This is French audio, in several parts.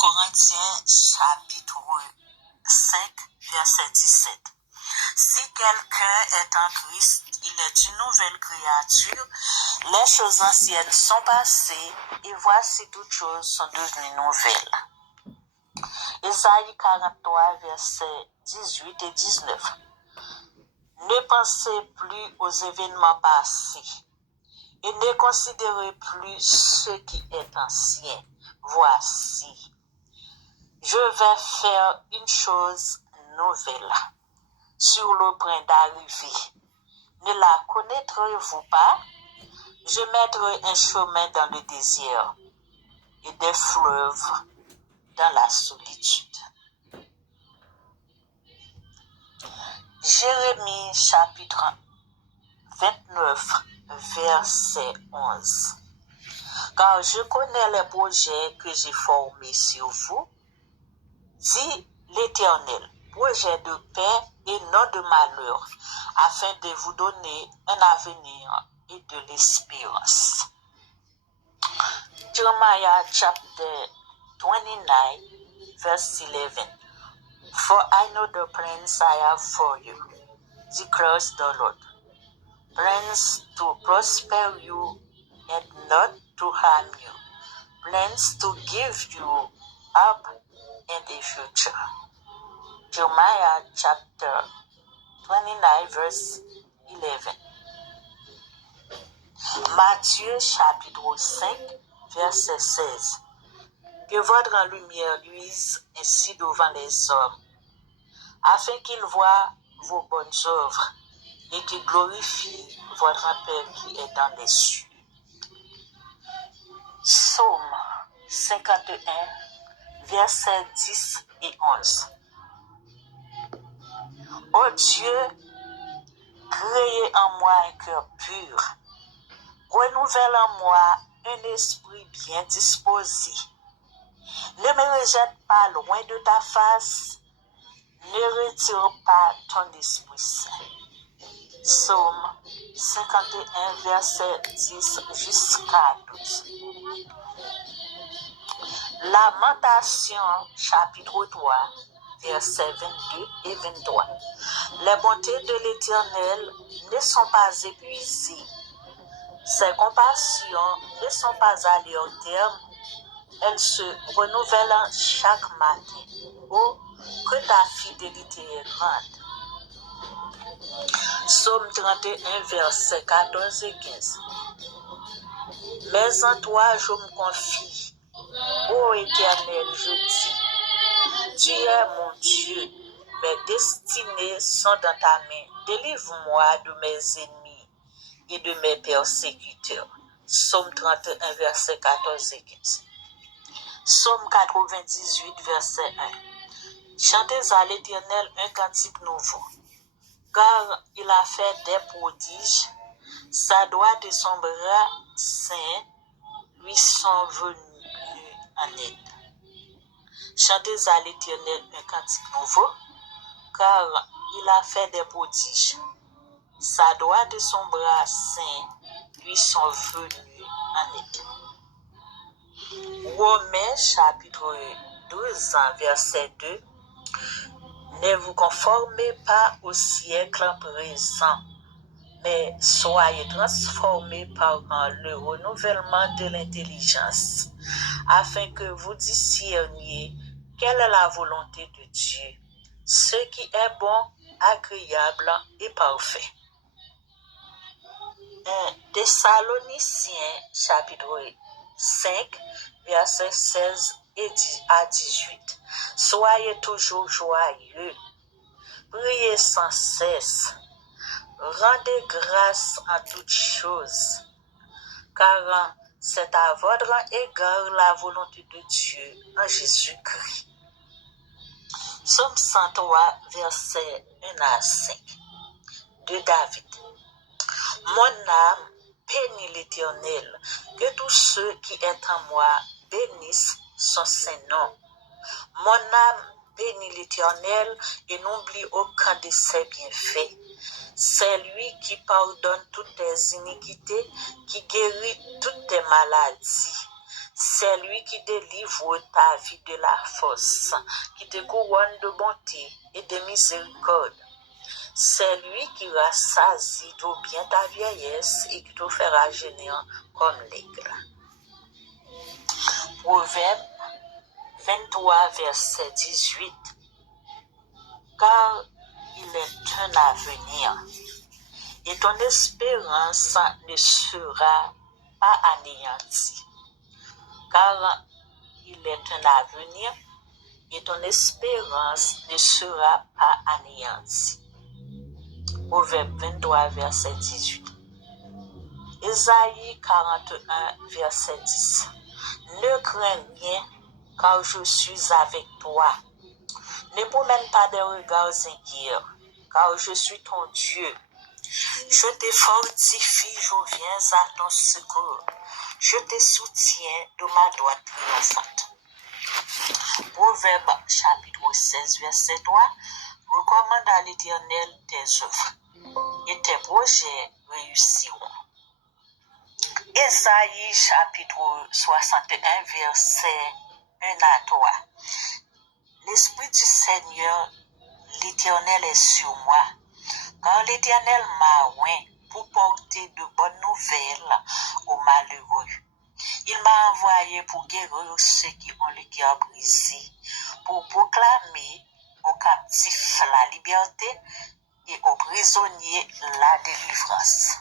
Corinthiens chapitre 5, verset 17. Si quelqu'un est en Christ, il est une nouvelle créature. Les choses anciennes sont passées et voici toutes choses sont devenues nouvelles. Ésaïe 43, versets 18 et 19. Ne pensez plus aux événements passés et ne considérez plus ce qui est ancien. Voici, je vais faire une chose nouvelle sur le point d'arriver. Ne la connaîtrez-vous pas? Je mettrai un chemin dans le désert et des fleuves dans la solitude. Jérémie chapitre 29, verset 11. Car je connais les projets que j'ai formés sur vous, dit l'Éternel, projet de paix et non de malheur, afin de vous donner un avenir et de l'espérance. Jeremiah chapter 29, verse 11. For I know the plans I have for you, declares the Lord. Plans to prosper you and not to harm you. Plans to give you hope and a future. Jeremiah chapter 29, verse 11. Matthieu chapitre 5, verset 16. Que votre lumière luise ainsi devant les hommes, afin qu'ils voient vos bonnes œuvres et qu'ils glorifient votre Père qui est dans les cieux. Psaume 51, versets 10 et 11. Ô Dieu, créez en moi un cœur pur, renouvelle en moi un esprit bien disposé. Ne me rejette pas loin de ta face, ne retire pas ton Esprit Saint. Psaume 51, verset 10 jusqu'à 12. Lamentation, chapitre 3, versets 22 et 23. Les bontés de l'Éternel ne sont pas épuisées. Ses compassions ne sont pas à leur terme. Elles se renouvellent chaque matin. Oh, que ta fidélité est grande. Psaume 31, versets 14 et 15. Mais en toi je me confie. Ô Éternel, je dis, tu es mon Dieu. Mes destinées sont dans ta main. Délivre-moi de mes ennemis et de mes persécuteurs. Psaume 31, versets 14 et 15. Psaume 98, verset 1. Chantez à l'Éternel un cantique nouveau, car il a fait des prodiges. Sa droite et son bras saint lui sont venus en aide. Chantez à l'Éternel un cantique nouveau, car il a fait des prodiges. Sa droite et son bras saint lui sont venus en aide. Romains chapitre 12, verset 2. Ne vous conformez pas au siècle présent, mais soyez transformés par le renouvellement de l'intelligence, afin que vous discerniez quelle est la volonté de Dieu, ce qui est bon, agréable et parfait. 1 Thessaloniciens chapitre 5, versets 16 à 18. Soyez toujours joyeux, priez sans cesse, rendez grâce en toutes choses, car c'est à votre égard la volonté de Dieu en Jésus-Christ. Psaume 103, versets 1 à 5 de David. Mon âme bénit l'Éternel, que tous ceux qui est en moi bénissent son saint nom. Mon âme bénit l'Éternel et n'oublie aucun de ses bienfaits. C'est lui qui pardonne toutes tes iniquités, qui guérit toutes tes maladies. C'est lui qui délivre ta vie de la force, qui te couronne de bonté et de miséricorde. C'est lui qui rassasie tout bien ta vieillesse et qui te fera gémir comme l'aigle. Proverbe 23, verset 18. Car il est un avenir, et ton espérance ne sera pas anéantie. Car il est un avenir, et ton espérance ne sera pas anéantie. Proverbe 23, verset 18. Ésaïe 41, verset 10. Ne crains rien, car je suis avec toi. Ne promène pas des regards inquiets, car je suis ton Dieu. Je te fortifie, je viens à ton secours. Je te soutiens de ma droite triomphante. Proverbe chapitre 16, verset 3. Recommande à l'Éternel tes œuvres, et tes projets réussiront. Ésaïe chapitre 61, verset 1 à 3. L'Esprit du Seigneur, l'Éternel est sur moi, car l'Éternel m'a oint pour porter de bonnes nouvelles aux malheureux. Il m'a envoyé pour guérir ceux qui ont le cœur brisé, pour proclamer aux captifs la liberté et aux prisonniers la délivrance,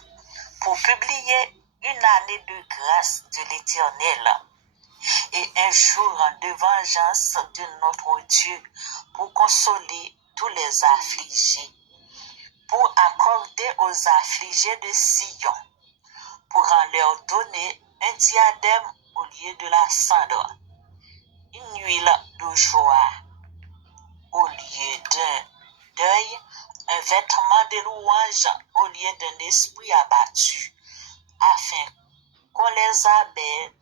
pour publier une année de grâce de l'Éternel et un jour de vengeance de notre Dieu, pour consoler tous les affligés, pour accorder aux affligés de Sion, pour en leur donner un diadème au lieu de la cendre, une huile de joie au lieu d'un deuil, un vêtement de louange au lieu d'un esprit abattu, afin qu'on les appelle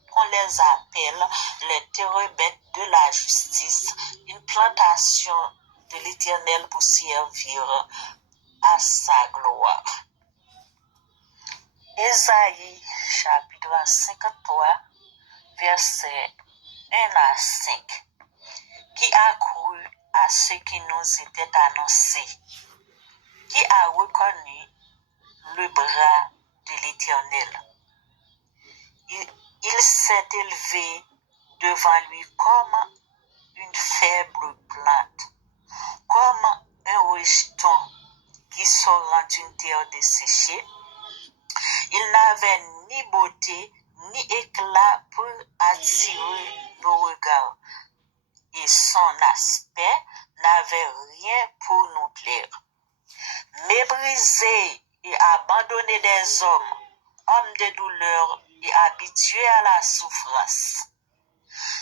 les térébêtes de la justice, une plantation de l'Éternel pour servir à sa gloire. Ésaïe chapitre 53, versets 1 à 5. Qui a cru à ce qui nous était annoncé? Qui a reconnu le bras de l'Éternel? Il s'est élevé devant lui comme une faible plante, comme un rejeton qui sort d'une terre desséchée. Il n'avait ni beauté ni éclat pour attirer nos regards, et son aspect n'avait rien pour nous plaire. Méprisé et abandonné des hommes, homme de douleur et habitué à la souffrance,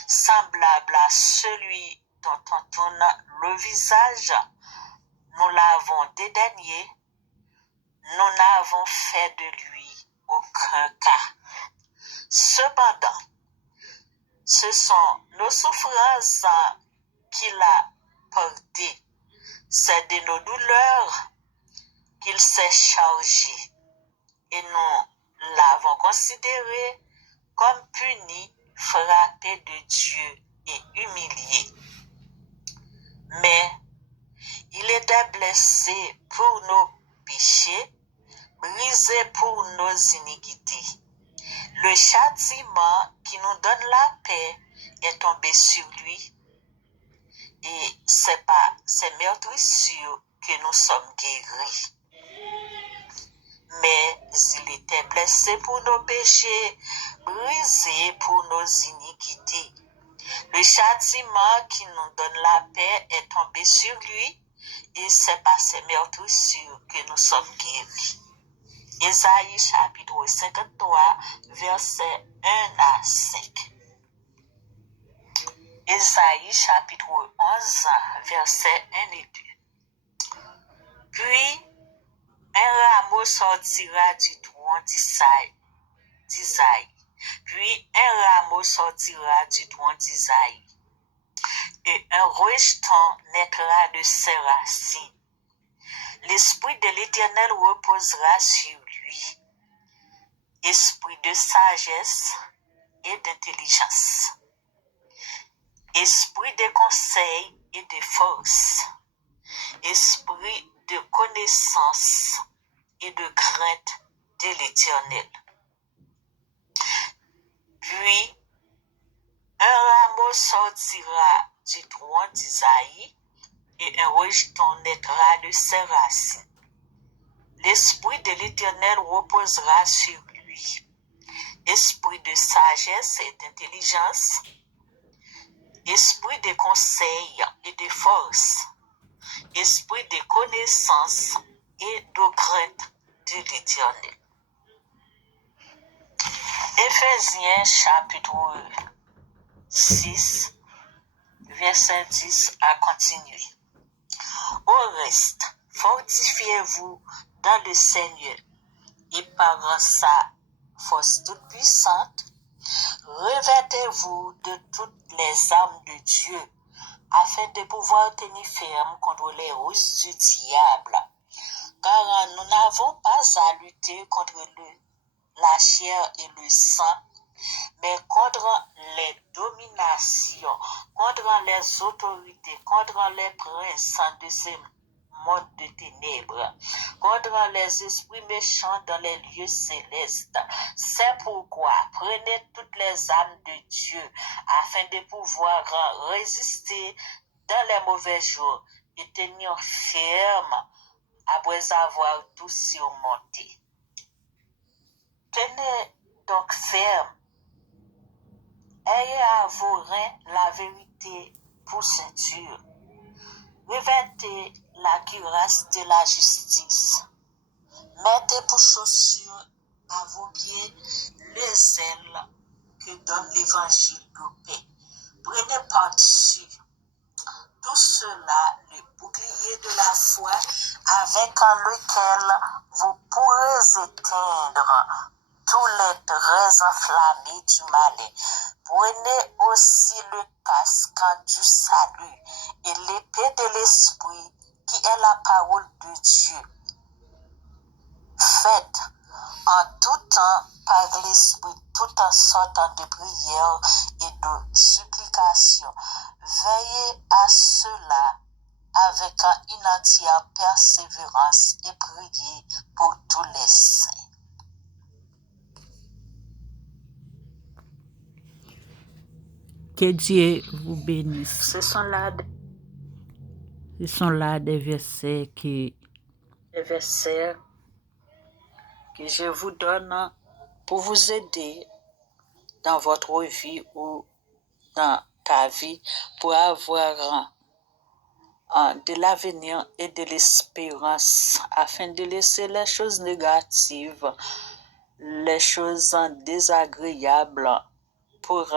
semblable à celui dont on tourne le visage, nous l'avons dédaigné, nous n'avons fait de lui aucun cas. Cependant, ce sont nos souffrances qu'il a portées, c'est de nos douleurs qu'il s'est chargé, et nous l'avons considéré comme puni, frappé de Dieu et humilié. Mais il était blessé pour nos péchés, brisé pour nos iniquités. Le châtiment qui nous donne la paix est tombé sur lui, et c'est par ses meurtrissures que nous sommes guéris. Mais il était blessé pour nos péchés, brisé pour nos iniquités. Le châtiment qui nous donne la paix est tombé sur lui, et c'est par ses meurtrissures que nous sommes guéris. Ésaïe chapitre 53, versets 1 à 5. Ésaïe chapitre 11, versets 1 et 2. Puis un rameau sortira du tronc d'Isaïe. Puis un rameau sortira du tronc d'Isaïe, et un rejeton naîtra de ses racines. L'esprit de l'Éternel reposera sur lui, esprit de sagesse et d'intelligence, esprit de conseil et de force, esprit de connaissance et de crainte de l'Éternel. Puis, un rameau sortira du tronc d'Isaïe et un rejeton naîtra de ses racines. L'Esprit de l'Éternel reposera sur lui, esprit de sagesse et d'intelligence, esprit de conseil et de force, esprit de connaissance et de crainte de l'Éternel. Éphésiens chapitre 6, verset 10 à continuer. Au reste, fortifiez-vous dans le Seigneur et par sa force toute puissante, revêtez-vous de toutes les armes de Dieu afin de pouvoir tenir ferme contre les ruses du diable. Car nous n'avons pas à lutter contre la chair et le sang, mais contre les dominations, contre les autorités, contre les princes de ce monde de ténèbres, contre les esprits méchants dans les lieux célestes. C'est pourquoi prenez toutes les armes de Dieu afin de pouvoir résister dans les mauvais jours et tenir ferme après avoir tout surmonté. Tenez donc ferme. Ayez à vos reins la vérité pour ceinture. Revêtez la cuirasse de la justice. Mettez pour chaussures à vos pieds les ailes que donne l'évangile de paix. Prenez par-dessus tout cela le bouclier de la foi avec lequel vous pourrez éteindre tous les traits enflammés du malin. Prenez aussi le casque du salut et l'épée de l'esprit qui est la parole de Dieu. Faites en tout temps par l'esprit tout en sortant de prières et de supplications. Veillez à cela avec une entière persévérance et priez pour tous les saints. Que Dieu vous bénisse. Ce sont là des versets des versets que je vous donne pour vous aider dans votre vie ou dans ta vie pour avoir de l'avenir et de l'espérance afin de laisser les choses négatives, les choses désagréables pour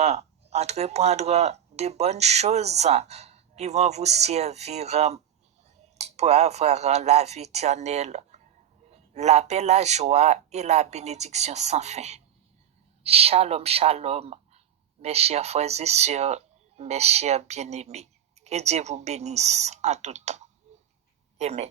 entreprendre de bonnes choses qui vont vous servir pour avoir la vie éternelle, la paix, la joie et la bénédiction sans fin. Shalom, shalom, mes chers frères et sœurs, mes chers bien-aimés. Que Dieu vous bénisse en tout temps. Amen.